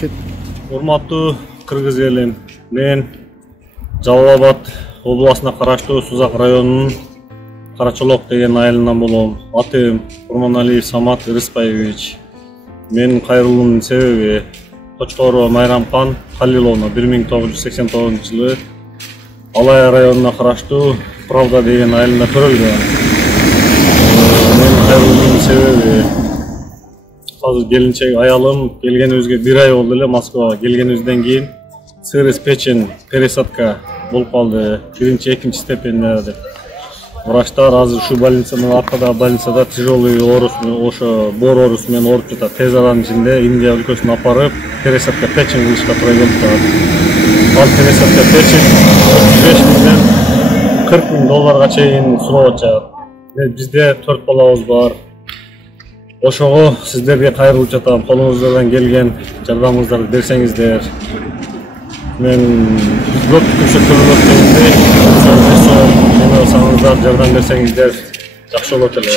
кет. Урматтуу кыргыз элим, мен Жалал Абад областына караштуу Сузак районунун Карачолок деген айылынан болом. Атым Курманалиев Самат Рыспаевич. Менин кайрылуумдун себеби Кочкорова Майрамкан Калиловна 1989-жылы Алай районуна караштуу Правда деген айылында төрөлгөн. Менин кайрылуумдун себеби азыр келинчек аялым келгенибизге 1 ай болду эле Москвага. Келгенибизден кийин сырыс печень пересадка болуп калды. Биринчи, экинчи степенде деп. Врачтар азыр ушу больницада, аркадагы больницада тяжелый оорус, ошо боор оорусу менен ооруп жатат. Тез аранын ичинде Индия өлкөсүнө апарып, пересадка печень кылышка туура келип турат. Ал пересадка печень 35 миңден 40 миң долларга чейин сурап атышат. Бизде 4 балабыз бар. Ошого сиздерге кайрылып жатам. Колуңуздан келген жардамыңыздарды берсеңиздер. Мен көп көрсөтүүлөр өткөндө жардам берсеңиздер жакшы болот эле.